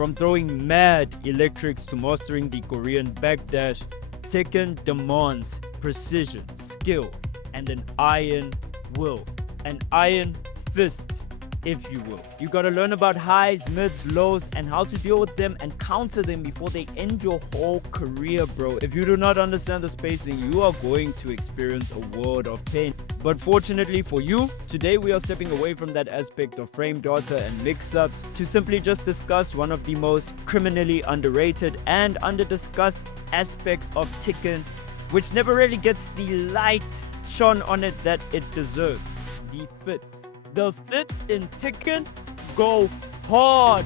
From throwing mad electrics to mastering the Korean backdash, Tekken demands precision, skill, and an iron will. An iron fist, if you will. You gotta learn about highs, mids, lows, and how to deal with them and counter them before they end your whole career, bro. If you do not understand the spacing, you are going to experience a world of pain. But fortunately for you, today we are stepping away from that aspect of frame data and mix-ups to simply just discuss one of the most criminally underrated and under-discussed aspects of Tekken, which never really gets the light shone on it that it deserves. The fits. The fits in Tekken go hard.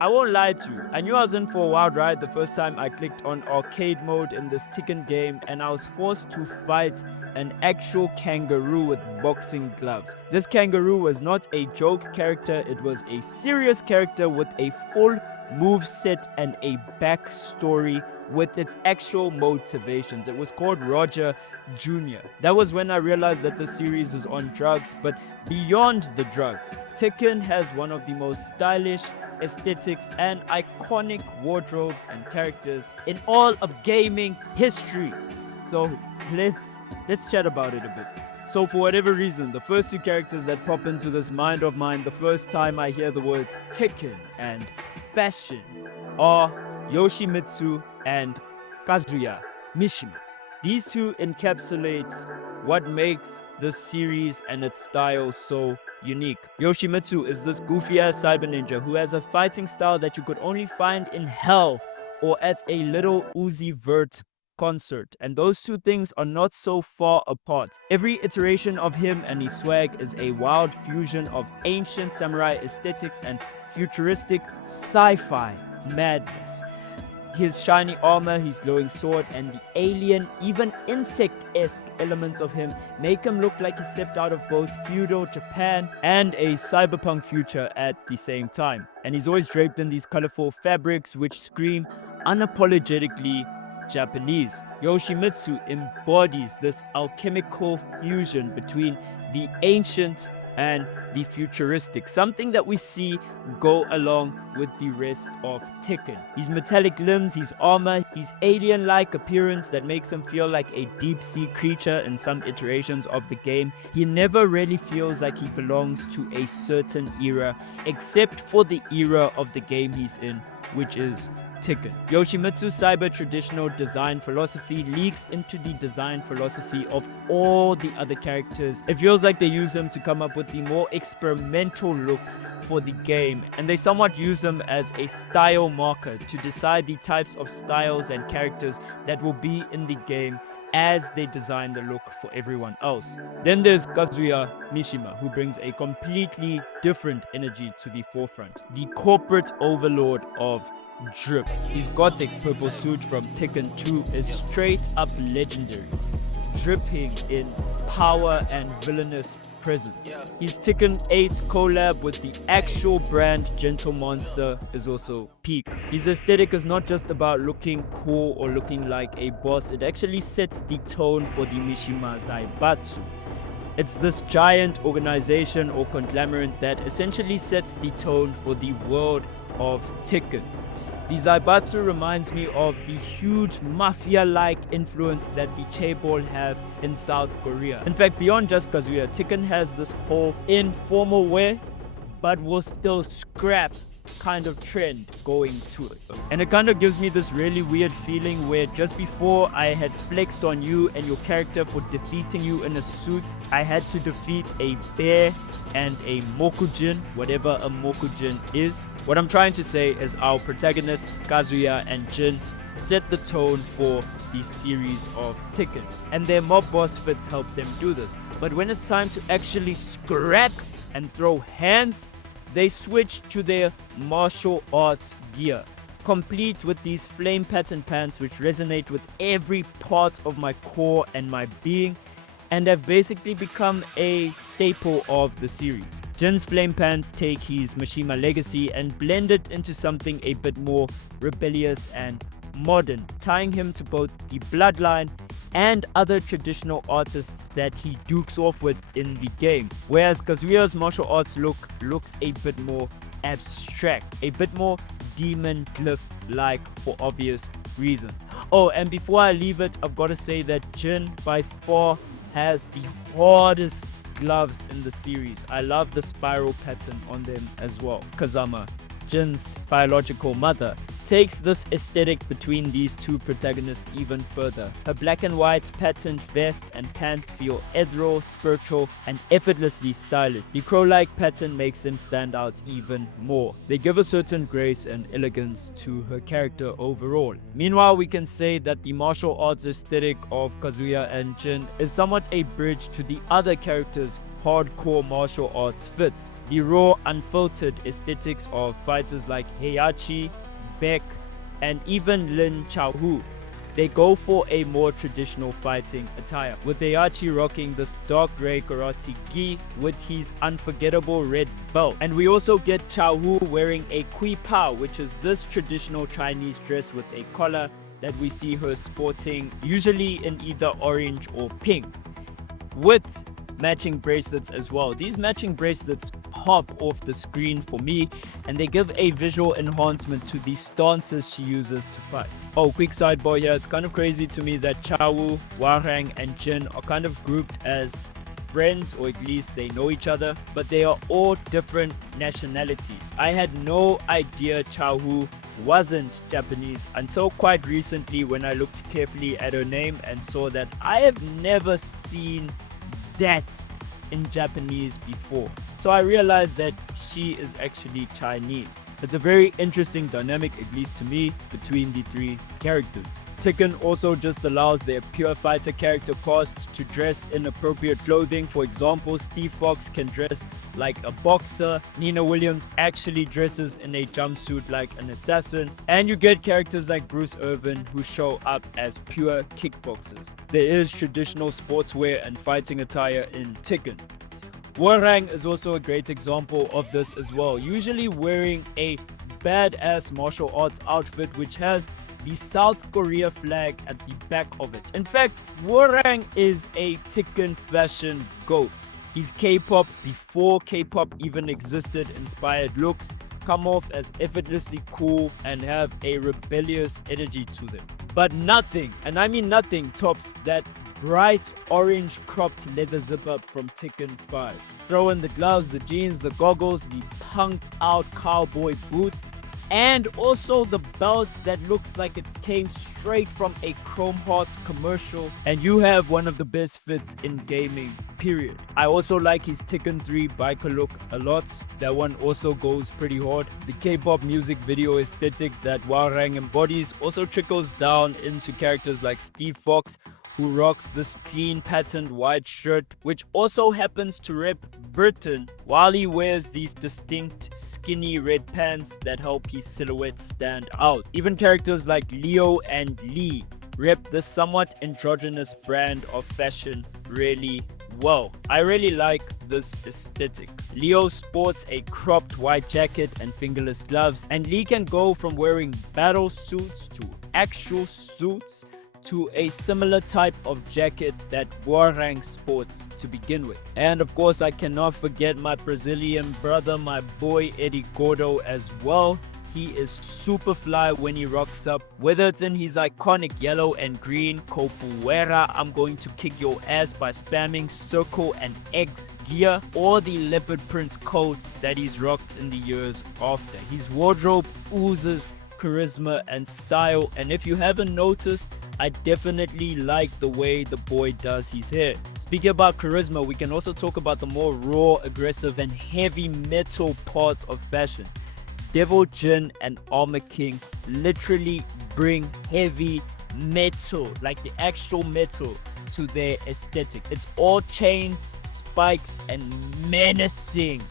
I won't lie to you, I knew I was in for a wild ride the first time I clicked on arcade mode in this Tekken game and I was forced to fight an actual kangaroo with boxing gloves. This kangaroo was not a joke character, it was a serious character with a full move set and a backstory with its actual motivations. It was called Roger Jr. That was when I realized that the series is on drugs, but beyond the drugs, Tekken has one of the most stylish aesthetics and iconic wardrobes and characters in all of gaming history. So let's chat about it a bit. So for whatever reason, the first two characters that pop into this mind of mine the first time I hear the words Tekken and Fashion are Yoshimitsu and Kazuya Mishima. These two encapsulate what makes this series and its style so unique. Yoshimitsu is this goofy-ass cyber ninja who has a fighting style that you could only find in hell or at a Little Uzi Vert concert, and those two things are not so far apart. Every iteration of him and his swag is a wild fusion of ancient samurai aesthetics and futuristic sci-fi madness. His shiny armor, his glowing sword, and the alien, even insect-esque elements of him make him look like he stepped out of both feudal Japan and a cyberpunk future at the same time. And he's always draped in these colorful fabrics which scream unapologetically Japanese. Yoshimitsu embodies this alchemical fusion between the ancient and the futuristic, something that we see go along with the rest of Tekken. His metallic limbs, his armor, his alien-like appearance that makes him feel like a deep-sea creature in some iterations of the game. He never really feels like he belongs to a certain era, except for the era of the game he's in, which is Tekken. Yoshimitsu's cyber traditional design philosophy leaks into the design philosophy of all the other characters. It feels like they use him to come up with the more experimental looks for the game, and they somewhat use him as a style marker to decide the types of styles and characters that will be in the game as they design the look for everyone else. Then there's Kazuya Mishima, who brings a completely different energy to the forefront. The corporate overlord of drip. His gothic purple suit from Tekken 2 is straight up legendary, dripping in power and villainous presence. His Tekken 8 collab with the actual brand Gentle Monster is also peak. His aesthetic is not just about looking cool or looking like a boss, it actually sets the tone for the Mishima Zaibatsu. It's this giant organization or conglomerate that essentially sets the tone for the world of Tekken. The Zaibatsu reminds me of the huge mafia-like influence that the chaebol have in South Korea. In fact, beyond just Kazuya, Tekken has this whole informal way, but will still scrap kind of trend going to it. And it kind of gives me this really weird feeling where just before I had flexed on you and your character for defeating you in a suit, I had to defeat a bear and a mokujin, whatever a mokujin is. What I'm trying to say is our protagonists Kazuya and Jin set the tone for the series of Tekken, and their mob boss fits help them do this. But when it's time to actually scrap and throw hands, they switch to their martial arts gear, complete with these flame pattern pants which resonate with every part of my core and my being, and have basically become a staple of the series. Jin's flame pants take his Mishima legacy and blend it into something a bit more rebellious and modern, tying him to both the bloodline and other traditional artists that he dukes off with in the game. Whereas Kazuya's martial arts look looks a bit more abstract, a bit more demon glyph-like for obvious reasons. Oh, and before I leave it, I've got to say that Jin by far has the hardest gloves in the series. I love the spiral pattern on them as well. Kazama, Jin's biological mother, takes this aesthetic between these two protagonists even further. Her black and white patterned vest and pants feel ethereal, spiritual, and effortlessly stylish. The crow-like pattern makes them stand out even more. They give a certain grace and elegance to her character overall. Meanwhile, we can say that the martial arts aesthetic of Kazuya and Jin is somewhat a bridge to the other characters' hardcore martial arts fits. The raw, unfiltered aesthetics of fighters like Heihachi, Beck, and even Lin Chaohu. They go for a more traditional fighting attire, with Heihachi rocking this dark grey karate gi with his unforgettable red belt. And we also get Chaohu wearing a kui pao, which is this traditional Chinese dress with a collar that we see her sporting, usually in either orange or pink, with matching bracelets as well. These matching bracelets pop off the screen for me, and they give a visual enhancement to the stances she uses to fight. Oh, quick sidebar here, it's kind of crazy to me that Chaohu, Hwoarang, and Jin are kind of grouped as friends, or at least they know each other, but they are all different nationalities. I had no idea Chaohu wasn't Japanese until quite recently when I looked carefully at her name and saw that I have never seen that in Japanese before. So I realized that she is actually Chinese. It's a very interesting dynamic, at least to me, between the three characters. Tekken also just allows their pure fighter character cast to dress in appropriate clothing. For example, Steve Fox can dress like a boxer, Nina Williams actually dresses in a jumpsuit like an assassin, and you get characters like Bruce Irvin who show up as pure kickboxers. There is traditional sportswear and fighting attire in Tekken. Hwoarang is also a great example of this as well, usually wearing a badass martial arts outfit which has the South Korea flag at the back of it. In fact, Hwoarang is a Tekken fashion goat. His K-pop, before K-pop even existed, inspired looks come off as effortlessly cool and have a rebellious energy to them. But nothing, and I mean nothing, tops that bright orange cropped leather zipper from Tekken 5. Throw in the gloves, the jeans, the goggles, the punked out cowboy boots, and also the belts that looks like it came straight from a Chrome Hearts commercial, and you have one of the best fits in gaming, period. I also like his Tekken 3 biker look a lot. That one also goes pretty hard. The K-pop music video aesthetic that Hwoarang embodies also trickles down into characters like Steve Fox, who rocks this clean patterned white shirt, which also happens to rep Britain, while he wears these distinct skinny red pants that help his silhouette stand out. Even characters like Leo and Lee rep the somewhat androgynous brand of fashion really well. I really like this aesthetic. Leo sports a cropped white jacket and fingerless gloves, and Lee can go from wearing battle suits to actual suits to a similar type of jacket that Hwoarang sports to begin with. And of course, I cannot forget my Brazilian brother, my boy Eddie Gordo as well. He is super fly when he rocks up, whether it's in his iconic yellow and green Capoeira, I'm going to kick your ass by spamming circle and X gear, or the leopard print coats that he's rocked in the years after. His wardrobe oozes charisma and style, and if you haven't noticed, I definitely like the way the boy does his hair. Speaking about charisma, we can also talk about the more raw, aggressive, and heavy metal parts of fashion. Devil Jin and Armor King literally bring heavy metal, like the actual metal, to their aesthetic. It's all chains, spikes, and menacing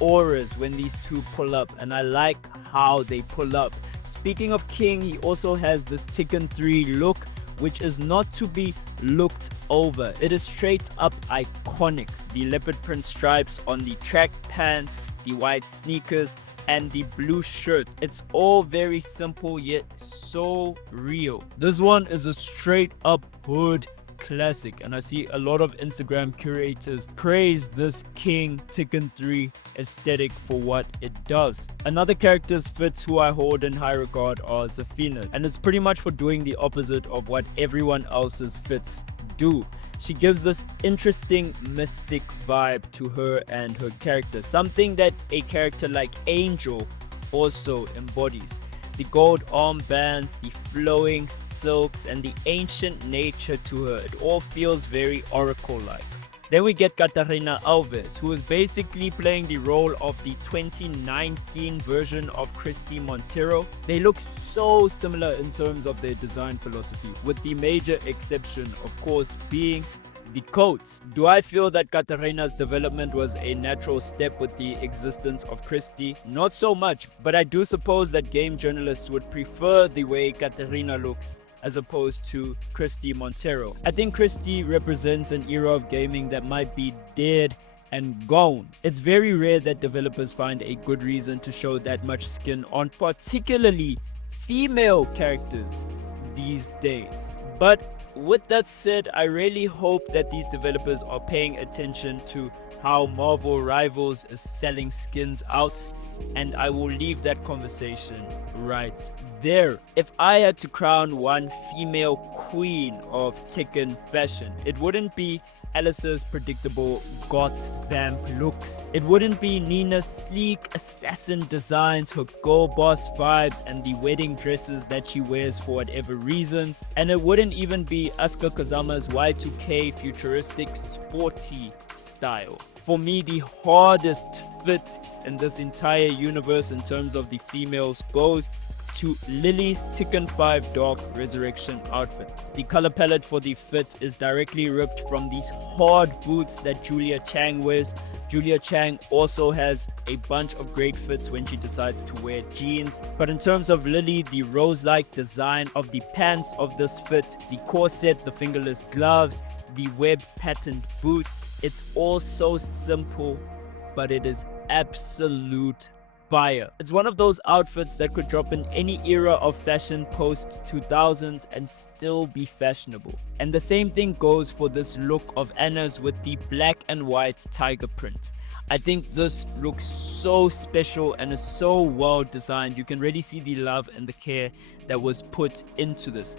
auras when these two pull up, and I like how they pull up. Speaking of King, he also has this Tekken 3 look, which is not to be looked over. It is straight up iconic. The leopard print stripes on the track pants, the white sneakers, and the blue shirt. It's all very simple yet so real. This one is a straight up hood classic, and I see a lot of Instagram curators praise this King Tekken 3 aesthetic for what it does. Another character's fits who I hold in high regard are Zafina, and it's pretty much for doing the opposite of what everyone else's fits do. She gives this interesting mystic vibe to her and her character, something that a character like Angel also embodies. The gold armbands, the flowing silks, and the ancient nature to her, it all feels very oracle-like. Then we get Katarina Alves, who is basically playing the role of the 2019 version of Christy Montero. They look so similar in terms of their design philosophy, with the major exception, of course, being the coats. Do I feel that Katarina's development was a natural step with the existence of Christy? Not so much, but I do suppose that game journalists would prefer the way Katarina looks as opposed to Christy Montero. I think Christy represents an era of gaming that might be dead and gone. It's very rare that developers find a good reason to show that much skin on particularly female characters these days. But with that said, I really hope that these developers are paying attention to how Marvel Rivals is selling skins out, and I will leave that conversation right there. If I had to crown one female queen of Tekken fashion, it wouldn't be Alice's predictable goth vamp looks. It wouldn't be Nina's sleek assassin designs, her girl boss vibes, and the wedding dresses that she wears for whatever reasons. And it wouldn't even be Asuka Kazama's Y2K futuristic sporty style. For me, the hardest fit in this entire universe in terms of the females goes to Lily's Tekken 5 Dark Resurrection outfit. The color palette for the fit is directly ripped from these hard boots that Julia Chang wears. Julia Chang also has a bunch of great fits when she decides to wear jeans. But in terms of Lily, the rose-like design of the pants of this fit, the corset, the fingerless gloves, the web patterned boots, it's all so simple, but it is absolute fire. It's one of those outfits that could drop in any era of fashion post 2000s and still be fashionable. And the same thing goes for this look of Anna's with the black and white tiger print. I think this looks so special and is so well designed. You can really see the love and the care that was put into this.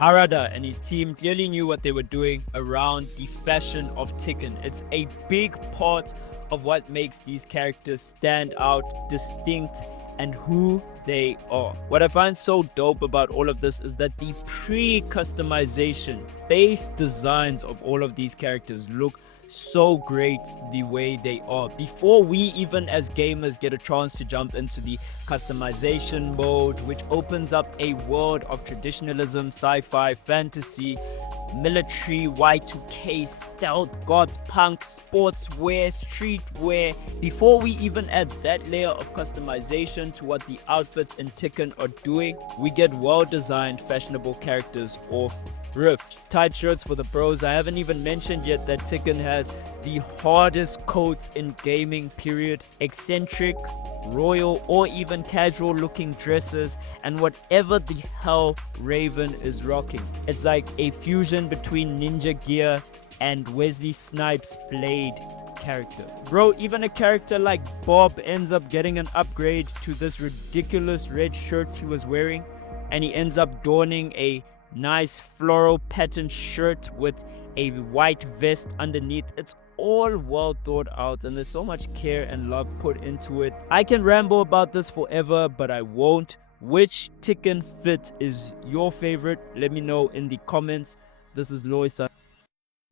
Harada and his team clearly knew what they were doing around the fashion of Tekken. It's a big part of what makes these characters stand out, distinct, and who they are. What I find so dope about all of this is that the pre-customization base designs of all of these characters look so great the way they are before we even as gamers get a chance to jump into the customization mode, which opens up a world of traditionalism, sci-fi, fantasy, military, Y2K, stealth, goth, punk, sportswear, streetwear. Before we even add that layer of customization to what the outfits in Tekken are doing, we get well-designed, fashionable characters off rip. Tight shirts for the bros. I haven't even mentioned yet that Tekken has the hardest coats in gaming, period. Eccentric, royal, or even casual looking dresses, and whatever the hell Raven is rocking. It's like a fusion between ninja gear and Wesley Snipes' Blade character. Bro, even a character like Bob ends up getting an upgrade to this ridiculous red shirt he was wearing, and he ends up donning a nice floral pattern shirt with a white vest underneath. It's all well thought out and there's so much care and love put into it. I can ramble about this forever, but I won't. Which Tekken fit is your favorite? Let me know in the comments. This is Lois.